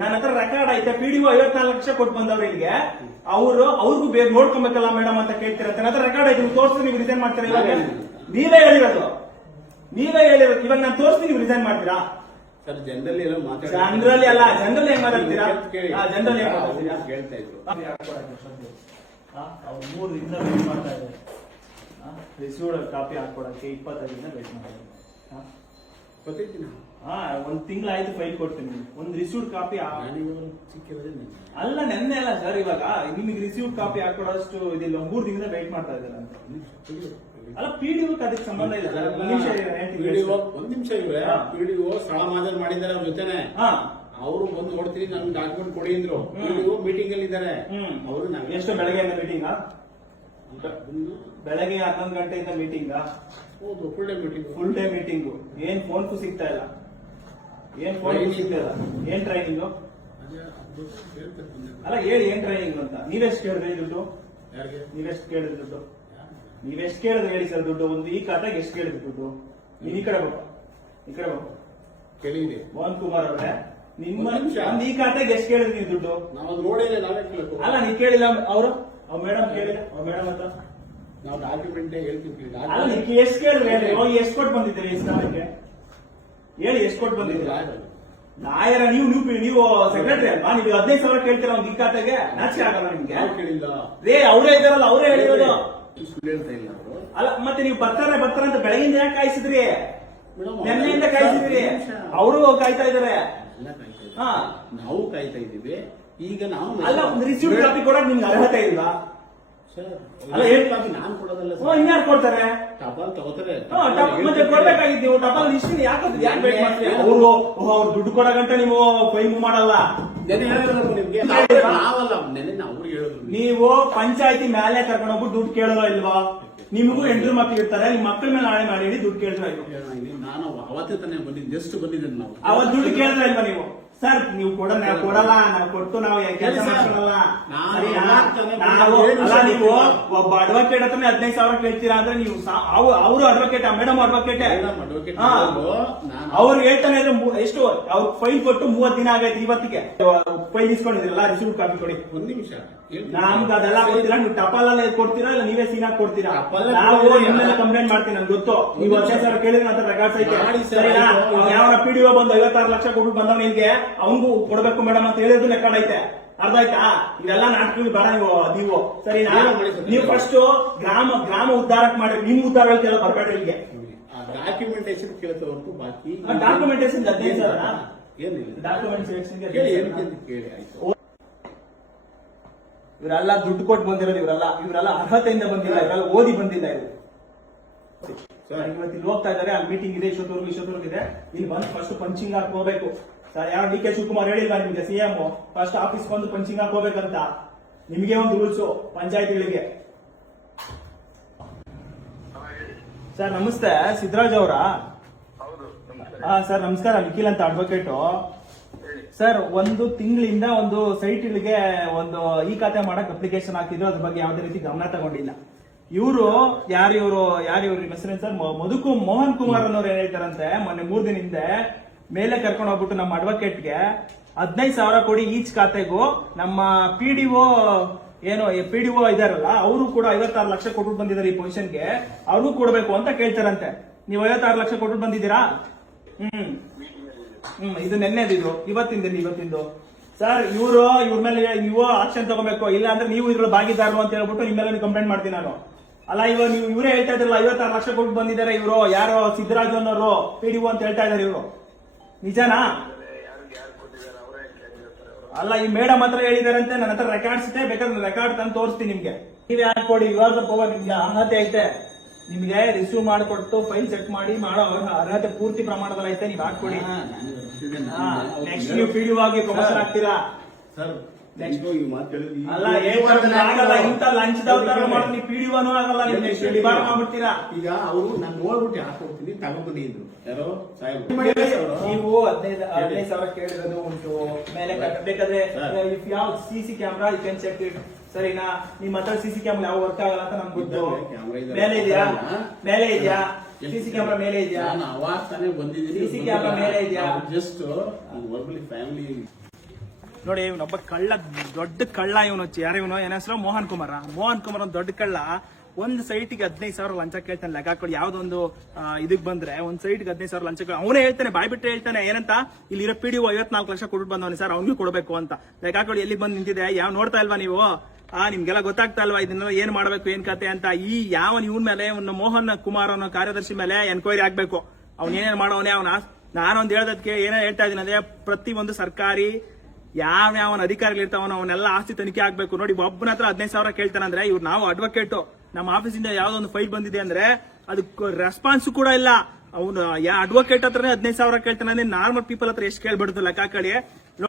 ನನ್ನ ಹತ್ರ ರೆಕಾರ್ಡ್ ಐತೆ. PDO 54 ಲಕ್ಷ ಕೊಟ್ಟು ಬಂದವ್ರು ಇಲ್ಲಿಗೆ. ಅವ್ರಿಗೂ ಬೇಗ ನೋಡ್ಕೊಬೇಕಲ್ಲ ಮೇಡಮ್ ಅಂತ ಕೇಳ್ತೀರಂತೆ. ನನ್ನ ಹತ್ರ ರೆಕಾರ್ಡ್ ಐತೆ, ನೀವು ತೋರಿಸಿ ನೀವು ರಿಸೈನ್ ಮಾಡ್ತೀರಾ? ಇವಾಗ ನೀವೇ ಹೇಳಿರೋದು. ಇವಾಗ ನಾನು ತೋರಿಸ್ತೀನಿ, ನೀವು ರಿಸೈನ್ ಮಾಡ್ತೀರಾ? ಸರ್ ಜನರಲಿ ಎಲ್ಲ ಜನರಲಿ ಅಲ್ಲ, ಜನರಲ್ ಹೆಂಗ್ ಮಾತಾಡ್ತೀರಾ? ಜನರಲ್ ಹೆಂಗ್ ಮಾತಾಡ್ತೀರಾ? ಹೇಳ್ತಾ ಇದ್ರು ಅವ್ರು 3 ದಿನದಿಂದ ವೇಟ್ ಮಾಡ್ತಾ ಇದ್ದಾರೆ. ರಿಸೀವ್ಡ್ ಕಾಪಿ ಹಾಕೊಡಕ್ಕೆ 25 ದಿನ ವೇಟ್ ಮಾಡ್ತಾ ಗೊತ್ತಿತ್ತು. ಒಂದ್ ತಿಂಗಳಾಯ್ತು ಫೈಲ್ ಕೊಡ್ತೀನಿ. ಒಂದ್ ರಿಸೀವ್ಡ್ ಕಾಪಿ ಸಿಕ್ಕಿರೋದೇ ಅಲ್ಲ, ನೆನ್ನೆ ಅಲ್ಲ ಸರ್. ಇವಾಗ ನಿಮಗೆ ರಿಸೀವ್ಡ್ ಕಾಪಿ ಹಾಕೊಡೋಷ್ಟು ಇದಿಲ್ಲ. 3 ದಿನದಿಂದ ವೇಟ್ ಮಾಡ್ತಾ ಇದ್ದಾರೆ ಅಂತ. ಅಲ್ಲ, PDO ಅದಕ್ಕೆ ಸಂಬಂಧ ಇಲ್ಲ ಸರ್. ಒಂದ್ ನಿಮಿಷ ಇವ್ರೆ. PDO ಸ್ಥಳ ಮಾದರಿ ಮಾಡಿದ್ದಾರೆ ಅವ್ರ ಜೊತೆನೆ. ಅವರು ಬಂದು ನೋಡ್ತೀನಿ, ನಮ್ಗೆ ಡಾಕ್ಯುಮೆಂಟ್ ಕೊಡಿ ಅಂದ್ರು. PDO ಮೀಟಿಂಗ್ ಅಲ್ಲಿ ಇದ್ದಾರೆ ಅವರು. ಎಷ್ಟು ಬೆಳಗ್ಗೆಯಿಂದ ಮೀಟಿಂಗ್? ಬೆಳಗ್ಗೆ 11 ಗಂಟೆಯಿಂದ ಮೀಟಿಂಗ್. ಹೌದು, full day meeting. Full day meeting. ಏನ್ ಫೋನ್ಗೂ ಸಿಗ್ತಾ ಇಲ್ಲ. ಏನ್ ಫೋನ್ಗೂ ಸಿಗ್ತಾ ಇಲ್ಲ. ಏನ್ ಟ್ರೈನಿಂಗು? ಅಲ್ಲ ಹೇಳಿ, ಏನ್ ಟ್ರೈನಿಂಗ್ ಅಂತ. ನೀವೆಷ್ಟು ಕೇಳಿದ್ರಿ ದುಡ್ಡು? ನೀವೆಷ್ಟು ಕೇಳಿದ್ರಿ ದುಡ್ಡು? ನೀವೆಷ್ಟು ಕೇಳಿದ್ರೆ ಹೇಳಿ ಸರ್ ದುಡ್ಡು. ಒಂದು ಈ ಖಾತೆಗೆ ಎಷ್ಟು ಕೇಳಿದ್ರಿ ದುಡ್ಡು? ನೀನ್ ಈ ಕಡೆ ಬಾಪ ಕೇಳಿದ್ರಿ ಮೋಹನ್ ಕುಮಾರ್ ಅವರೇ. ನಿಮ್ಮ ಈ ಖಾತೆಗೆ ಎಷ್ಟು ಕೇಳಿದ್ರಿ ನೀವು ದುಡ್ಡು? ನಾವು ನೋಡಿದ್ರೆ ನಾವೇ ಕೇಳಬೇಕು. ಅಲ್ಲ, ನೀವು ಕೇಳಿಲ್ಲ. ಅವರು ಮೇಡಮ್ ಕೇಳಿಲ್ಲ. ಮೇಡಮ್ ಅಂತ ನಾವು ಡಾಕ್ಯುಮೆಂಟ್ ಹೇಳ್ತೀವಿ. ಅಲ್ಲ, ನೀವು ಎಷ್ಟು ಕೇಳಿದ್ರಿ ಹೇಳಿ. ಹೋಗಿ ಎಷ್ಟು ಕೊಟ್ಟು ಬಂದಿದ್ದೀರಿ ಈ ಸ್ಥಾನಕ್ಕೆ? ಹೇಳಿ, ಎಷ್ಟು ಕೊಟ್ಟು ಬಂದಿದ್ದೀರಾ? ನಾಯರ ನೀವು ಸೆಕ್ರೆಟರಿ ಅಲ್ವಾ? ನೀವು 15,000 ಕೇಳ್ತೀರಾ ಒಂದು ಈ ಖಾತೆಗೆ? ನಾಚಿಕೆ ಆಗಲ್ಲ ನಿಮ್ಗೆ? ಕೇಳಿಲ್ಲ ರೇ, ಅವರೇ ಇದಾರಲ್ಲ, ಅವರೇ ಹೇಳಿರೋದು. ಸುಳ್ಳು ಹೇಳ್ತಾ ಇಲ್ಲ ಅವರು. ಅಲ್ಲ, ಮತ್ತೆ ನೀವು ಬರ್ತಾರೆ ಅಂತ ಬೆಳಗಿಂದ ಯಾಕೆ ಕಾಯಿಸಿದ್ರಿ? ನೆನ್ನೆಯಿಂದ ಕಾಯಿಸಿದ್ರಿ. ಅವರು ಕಾಯ್ತಾ ಇದಾರೆ. ನಾವು ಕಾಯ್ತಾ ಇದ್ದೀವಿ. ಈಗ ನಾವು ಅಲ್ಲ, ಒಂದು ರಿಸೀವ್ ಕಾಪಿ ಕೊಡಕ್ ನಿಮ್ಗೆ ಅರ್ಹತೆ ಇಲ್ವಾ? ಅಲ್ಲ, ಹೇಳ್ತಾಗಿ ನಾನು ಕೊಡೋದಲ್ಲ. ಇನ್ಯಾರು ಕೊಡ್ತಾರೆ? ಟಪಾಲ್ ತಗೋತಾರೆ. ಮತ್ತೆ ಕೊಡ್ಬೇಕಾಗಿತ್ತು ನೀವು. ಟಪಾಲ್ ಇಷ್ಟು ಯಾಕೆ ವೇಟ್ ಮಾಡ್ತೀರಿ? ಅವ್ರು ದುಡ್ಡು ಕೊಡಗಂಟ ನೀವು ಫೈಲ್ ಮೂವ್ ಮಾಡಲ್ಲ. ನೆನೆ ಹೇಳಿದ್ರು ನಿಮ್ಗೆ. ನಾವಲ್ಲ, ನೆನೆ ಅವ್ರಿಗೆ ಹೇಳಿದ್ರು. ನೀವು ಪಂಚಾಯತಿ ಮೇಲೆ ಕರ್ಕೊಂಡೋಗ್ಬಿಟ್ಟು ದುಡ್ಡು ಕೇಳೋಲ್ಲ ಇಲ್ವಾ? ನಿಮಗೂ 8 ಮಕ್ಳು ಇರ್ತಾರೆ. ನಿಮ್ ಮಕ್ಳ ಮೇಲೆ ನಾಳೆ ಮಾಡಿ ದುಡ್ಡು ಕೇಳಿದ್ರೆ ನಾನು ಅವತ್ತೇ ತಾನೇ ಬಂದಿದ್ದೆ. ಎಷ್ಟು ಬಂದಿದ್ದೇನೆ ನಾವು. ಅವತ್ತು ದುಡ್ಡು ಕೇಳಿದ್ರೆ ಇಲ್ವಾ ನೀವು? ಸರ್, ನೀವು ಕೊಡಲ್ಲ, ನಾವು ಕೊಟ್ಟು ನಾವು ಕೆಲಸ ಮಾಡ್ಕೊಳಲ್ಲ. ನೀವು ಒಬ್ಬ ಅಡ್ವೊಕೇಟ್ ಹತ್ರ 15,000 ಕೇಳ್ತೀರಾ ಅಂದ್ರೆ ನೀವು ಅವರು ಅಡ್ವೊಕೇಟ್, ಮೇಡಮ್ ಅಡ್ವೊಕೇಟ್. ಅವ್ರು ಹೇಳ್ತಾನೆ ಇದ್ರೆ ಎಷ್ಟು ಅವ್ರ ಫೈಲ್ ಕೊಟ್ಟು 30 ದಿನ ಆಗೈತೆ. ಇವತ್ತಿಗೆ ಫೈಲ್ ಇಸ್ಕೊಂಡಿದ್ರಲ್ಲ, ರಿಸೀವ್ ಕಾಪಿ ಕೊಡಿ. ಒಂದ್ ನಿಮಿಷ. ನಮ್ಗೆ ಅದೆಲ್ಲ ಗೊತ್ತಿಲ್ಲ. ನೀವು ಟಪಾಲಲ್ಲಿ ಕೊಡ್ತೀರಾ ಇಲ್ಲ ನೀವೇ ಸೀನಾಗಿ ಕೊಡ್ತೀರಾ? ನಾವು ನಿಮ್ಮೆಲ್ಲ ಕಂಪ್ಲೇಂಟ್ ಮಾಡ್ತೀನಿ. ನನ್ಗೆ ಗೊತ್ತು. ನೀವು 15,000 ಕೇಳಿದ್ರೆ ಅಂತ ರೆಕಾರ್ಡ್ಸ್ ಐತೆ. ಯಾವ PDO ಬಂದು 56 ಲಕ್ಷ ಕೊಟ್ಟು ಬಂದವ್ ನಿಮ್ಗೆ ಅವನಿಗೂ ಕೊಡ್ಬೇಕು ಮೇಡಮ್ ಅಂತ ಹೇಳಿದ್ರು ರೆಕಾರ್ಡ್ ಐತೆ. ಅರ್ಧ ಆಯ್ತಾ? ಇದೆಲ್ಲ ನಾಟಕ ಬೇಡ ನೀವು. ಸರಿನಾ? ನೀವು ಫಸ್ಟ್ ಗ್ರಾಮ ಉದ್ಧಾರಕ್ ಮಾಡಿ. ನಿಮ್ ಉದ್ಧಾರಗಳು ಬರ್ಬೇಡ್ರಿ ಇಲ್ಲಿಗೆ. ಡಾಕ್ಯುಮೆಂಟೇಶನ್ ಕೇಳ್ತವರೆಗೂ ಬಾಕಿ. ಡಾಕ್ಯುಮೆಂಟೇಶನ್ 15,000 ಏನಿಲ್ಲ. ಡಾಕ್ಯುಮೆಂಟೇಶನ್ ಕೇಳಿ ಆಯ್ತು. ಇವರೆಲ್ಲ ದುಡ್ಡು ಕೊಟ್ಟು ಬಂದಿರೋದು. ಇವರೆಲ್ಲ ಅರ್ಹತೆಯಿಂದ ಬಂದಿಲ್ಲ. ಇವರೆಲ್ಲ ಓದಿ ಬಂದಿಲ್ಲ. ಇವರು ಇವತ್ತು ಇಲ್ಲಿ ಹೋಗ್ತಾ ಇದ್ದಾರೆ. ಅಲ್ಲಿ ಮೀಟಿಂಗ್ ಇದೆ, ಇಷ್ಟೊತ್ತವರೆಗೂ ಇದೆ. ಇಲ್ಲಿ ಬಂದು ಫಸ್ಟ್ ಪಂಚಿಂಗ್ ಹಾಕೋಬೇಕು. ಸರ್, ಯಾರು DK ಶಿವಕುಮಾರ್ ಹೇಳಿಲ್ಲ ನಿಮ್ಗೆ? CM ಫಸ್ಟ್ ಆಫೀಸ್ ಬಂದು ಪಂಚಿಂಗ್ ಹಾಕೋಬೇಕಂತ. ನಿಮಗೆ ಒಂದು ರೂಲ್ಸು ಪಂಚಾಯತಿಗಳಿಗೆ. ಸರ್ ನಮಸ್ತೆ, ಸಿದ್ದರಾಜ್ ಅವರಾ? ಸರ್ ನಮಸ್ಕಾರ, ನಿಖಿಲ್ ಅಂತ ಅಡ್ವೊಕೇಟು. ಸರ್, ಒಂದು ತಿಂಗಳಿಂದ ಒಂದು ಸೈಟ್ಗಳಿಗೆ ಒಂದು ಈ ಖಾತೆ ಮಾಡಕ್ ಅಪ್ಲಿಕೇಶನ್ ಹಾಕಿದ್ರು. ಅದ್ರ ಬಗ್ಗೆ ಯಾವುದೇ ರೀತಿ ಗಮನ ತಗೊಂಡಿಲ್ಲ. ಇವರು ಯಾರು ನಿಮ್ಮ ಹೆಸರೇನು ಸರ್? ಮೋಹನ್ ಕುಮಾರ್ ಅನ್ನೋರು ಏನ್ ಹೇಳ್ತಾರಂತೆ, ಮೊನ್ನೆ 3 ದಿನ ಹಿಂದೆ ಮೇಲೆ ಕರ್ಕೊಂಡು ಹೋಗ್ಬಿಟ್ಟು ನಮ್ಮ ಅಡ್ವೊಕೇಟ್ಗೆ 15,000 ಕೊಡಿ ಈಚ್ ಖಾತೆಗೂ. ನಮ್ಮ PDO ಇದಾರಲ್ಲ, ಅವರು ಕೂಡ 56 ಲಕ್ಷ ಕೊಟ್ಟು ಬಂದಿದ್ದಾರೆ ಈ ಪೊಸಿಷನ್ಗೆ. ಅವ್ರಿಗೂ ಕೊಡ್ಬೇಕು ಅಂತ ಕೇಳ್ತಾರಂತೆ. ನೀವು 56 ಲಕ್ಷ ಕೊಟ್ಟು ಬಂದಿದ್ದೀರಾ? ಇದು ನೆನ್ನೆದಿದು, ಇವತ್ತಿಂದು. ಸರ್, ಇವ್ರ ಮೇಲೆ ನೀವು ಆಕ್ಷನ್ ತಗೋಬೇಕು. ಇಲ್ಲ ಅಂದ್ರೆ ನೀವು ಇದ್ರಲ್ಲಿ ಭಾಗಿದಾರರು ಅಂತ ಹೇಳ್ಬಿಟ್ಟು ನಿಮ್ಮ ಮೇಲೆ ಕಂಪ್ಲೇಂಟ್ ಮಾಡ್ತೀನಿ ನಾನು. ಅಲ್ಲ, ಇವಾಗ ನೀವು ಇವರೇ ಹೇಳ್ತಾ ಇದ್ರಲ್ಲ 56 ಲಕ್ಷ ಕೊಟ್ಟು ಬಂದಿದ್ದಾರೆ ಇವರು. ಯಾರೋ ಸಿದ್ದರಾಜ್ ಅನ್ನೋರು PDO ಅಂತ ಹೇಳ್ತಾ ಇದಾರೆ. ಇವರು ನಿಜನಾ? ಅಲ್ಲ, ಈ ಮೇಡಮ್ ಹತ್ರ ಹೇಳಿದಾರಂತೆ. ನನ್ನ ಹತ್ರ ರೆಕಾರ್ಡ್ಸ್ ಇದೆ, ಬೇಕಾದ್ರೆ ರೆಕಾರ್ಡ್ ತಂದು ತೋರಿಸ್ತೀನಿ ನಿಮ್ಗೆ. ನೀವೇ ಹಾಕೊಡಿ. ಇವಾಗ ಪವರ್ ನಿಮ್ಗೆ ಅರ್ಹತೆ ಐತೆ. ನಿಮ್ಗೆ ರಿಸೀವ್ ಮಾಡಿಕೊಟ್ಟು ಫೈಲ್ ಸೆಟ್ ಮಾಡಿ ಮಾಡೋ ಅರ್ಹತೆ ಪೂರ್ತಿ ಪ್ರಮಾಣದಲ್ಲಿ ಐತೆ. ನೀವು ಹಾಕೊಡಿ. ನೆಕ್ಸ್ಟ್ ನೀವು PDO ಆಗಿ ಪ್ರಮೋಷನ್ ಆಗ್ತೀರಾ. ಅಲ್ಲ, ಆಗಲ್ಲ. ಇಂತ ಲಂಚದವ್ರ ಮಾಡ್ತೀನಿ. PDOನೂ ಆಗಲ್ಲ. ನೀವು ನೆಕ್ಸ್ಟ್ ಡಿಬಾರ್ ಮಾಡ್ಬಿಡ್ತೀರಾ. ಈಗ ಅವರು ನಾನು ನೋಡ್ಬಿಟ್ಟು ಹಾಕೊಡ್ತೀನಿ, ತಗೊಂಡ್ಬನ್ನಿ ಇದ್ರು ಯಾರೋ ಸಾಹೇಬ್. ನೀವು 15,000 ಕೇಳಿರೋದು ಉಂಟು. ಮೇಲೆ ಬೇಕಾದ್ರೆ ಯಾವ CC camera you can check it. ಸರಿನಾ? ನಿಮ್ಮ ಹತ್ರ CC ಕ್ಯಾಮ್ರಾ ಯಾವ ವರ್ಕ್ ಆಗಲ್ಲ ಅಂತ ನಮ್ಗೆ ಗೊತ್ತು. ಮೇಲೆ ಇದೆಯಾ CC ಕ್ಯಾಮ್ರಾ? ಮೇಲೆ ಇದೆಯಾ? ನಾನು ಅವಾಗ ತಾನೇ ಬಂದಿದ್ದೀನಿ. CC ಕ್ಯಾಮ್ರಾ ಮೇಲೆ ಇದೆಯಾ? ಜಸ್ಟ್ ಫ್ಯಾಮಿಲಿ ನೋಡಿ ಇವನೊಬ್ಬ ಕಳ್ಳ, ದೊಡ್ಡ ಕಳ್ಳ ಇವನು. ಯಾರು ಇವನು? ಏನ ಹೆಸರು? ಮೋಹನ್ ಕುಮಾರ್ ಒಂದು ದೊಡ್ಡ ಕಳ್ಳ. ಒಂದು ಸೈಟಿಗೆ 15,000 ಲಂಚ ಕೇಳ್ತಾನೆ. ಲೆಕ್ಕ ಹಾಕೊಳ್ಳಿ, ಯಾವ್ದೊಂದು ಇದಕ್ ಬಂದ್ರೆ ಒಂದ್ ಸೈಟ್ಗೆ 15,000 ಲಂಚ. ಅವನೇ ಹೇಳ್ತಾನೆ, ಬಾಯ್ಬಿಟ್ಟೆ ಹೇಳ್ತಾನೆ. ಏನಂತ? ಇಲ್ಲಿರೋ PDO 54 ಲಕ್ಷ ಕೊಟ್ಟು ಬಂದವನೆ ಸರ್, ಅವ್ನಿಗೂ ಕೊಡಬೇಕು ಅಂತ. ಲೆಕ್ಕ ಹಾಕೊಳ್ಳಿ, ಎಲ್ಲಿಗೆ ಬಂದು ನಿಂತಿದೆ. ಯಾವ ನೋಡ್ತಾ ಇಲ್ವಾ ನೀವು? ನಿಮ್ಗೆಲ್ಲ ಗೊತ್ತಾಗ್ತಾ ಇಲ್ವಾ ಇದನ್ನೆಲ್ಲ ಏನ್ ಮಾಡ್ಬೇಕು, ಏನ್ ಕತೆ ಅಂತ? ಈ ಇವನ್ ಮೇಲೆ, ಮೋಹನ್ ಕುಮಾರ್ ಅನ್ನೋ ಕಾರ್ಯದರ್ಶಿ ಮೇಲೆ ಎನ್ಕ್ವೈರಿ ಆಗ್ಬೇಕು. ಅವ್ನ ಏನೇನ್ ಮಾಡೋವನೇ ಅವನ. ನಾನೊಂದ್ ಹೇಳೋದಕ್ಕೆ ಏನೇ ಹೇಳ್ತಾ ಇದೀನಿ ಅಂದ್ರೆ, ಪ್ರತಿ ಒಂದು ಸರ್ಕಾರಿ ಯಾವ್ಯಾವನ ಅಧಿಕಾರಿಗಳಿರ್ತಾವನೋ ಅವನ್ನೆಲ್ಲ ಆಸ್ತಿ ತನಿಖೆ ಆಗ್ಬೇಕು. ನೋಡಿ, ಒಬ್ಬನ ಹತ್ರ 15,000 ಕೇಳ್ತಾನಂದ್ರೆ, ಇವ್ರು ನಾವು ಅಡ್ವೊಕೇಟ್, ನಮ್ಮ ಆಫೀಸಿಂದ ಯಾವ್ದೊಂದು ಫೈಲ್ ಬಂದಿದೆ ಅಂದ್ರೆ ಅದಕ್ಕೆ ರೆಸ್ಪಾನ್ಸ್ ಕೂಡ ಇಲ್ಲ. ಅವನು ಅಡ್ವೊಕೇಟ್ ಹತ್ರನೇ 15,000 ಕೇಳ್ತಾನೆ. ನಾರ್ಮಲ್ ಪೀಪಲ್ ಹತ್ರ ಎಷ್ಟು ಕೇಳ್ಬಿಡುದು ಲೆಕ್ಕ ಹಾಕಿ.